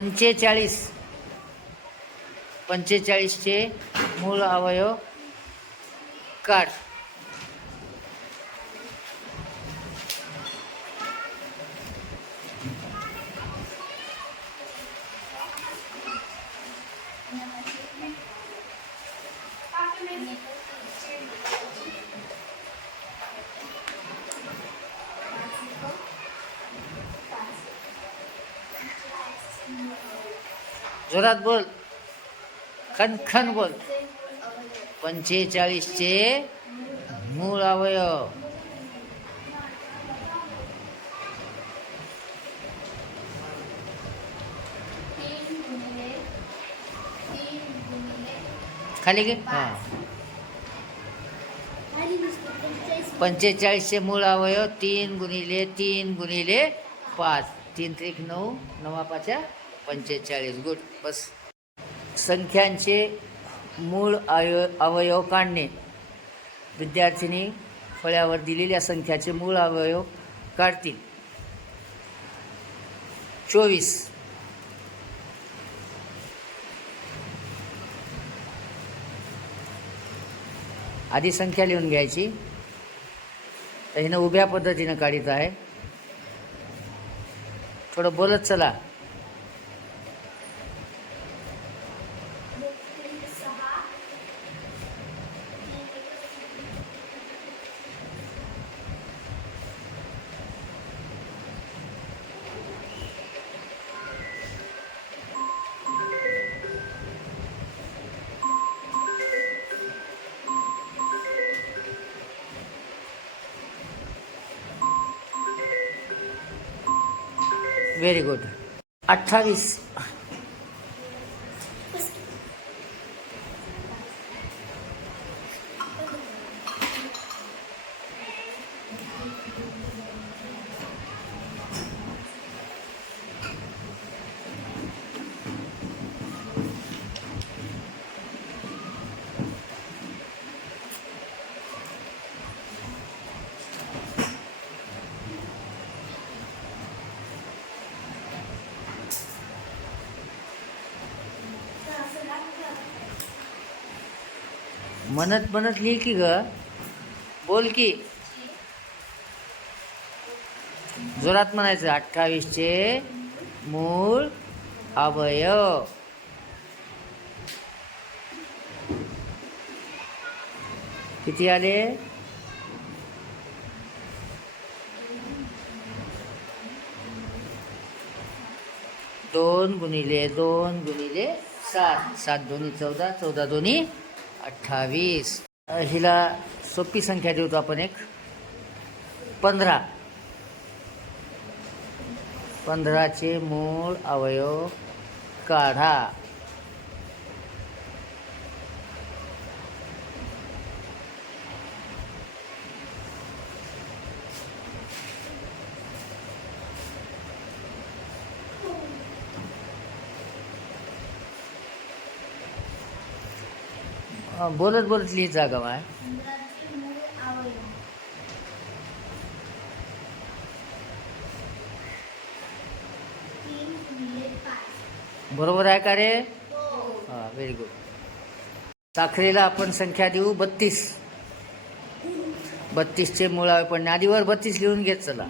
पंचेचाळीस. पंचेचाळीसचे मूळ अवयव काढ. जोरात बोल. खन खन बोल. पंचेचाळीसचे मूळ अवयव. खाली गे हां. पंचेचाळीसचे मूळ अवयव तीन गुणिले तीन गुणिले पाच. तीन त्रिक नऊ नवा पाच्या पंचेचाळीस गुड बस. संख्यांचे मूळ अय अवयव काढणे. विद्यार्थिनी फळ्यावर दिलेल्या संख्याचे मूळ अवयव काढतील. चोवीस. आधी संख्या लिहून घ्यायची. तर हिनं उभ्या पद्धतीनं काढीत आहे. थोडं बोलत चला. व्हेरी गुड अठ्ठावीस म्हणत म्हणत लिही की ग. बोल की. जोरात म्हणायचं अठ्ठावीसचे मूळ अवयव. किती आले? दोन गुणिले दोन गुणिले सात. सात दोन्ही चौदा चौदा दोन्ही. अठ्ठावीस. हिला सोपी संख्या देऊ आपण एक. पंधरा. पंधराचे मूळ अवयव काढा. बोलत बोलत लिहित जा गं माय बरोबर आहे का रे? हां व्हेरी गुड साखरेला आपण संख्या देऊ बत्तीस. बत्तीसचे मुळावे पण आधीवर बत्तीस लिहून घेत चला.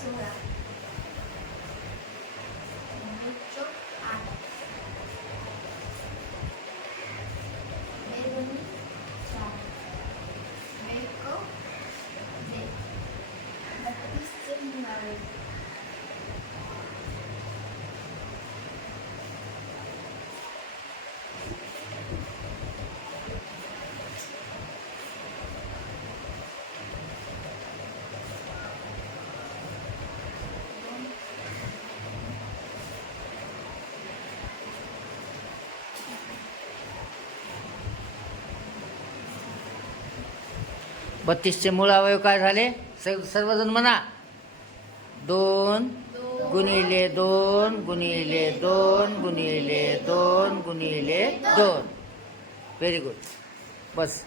そ来。बत्तीसचे मूळ अवयव काय झाले? सर्व सर्वजण म्हणा. दोन गुणिले दोन गुणिले दोन गुणिले दोन गुणिले दोन. व्हेरी गुड बस.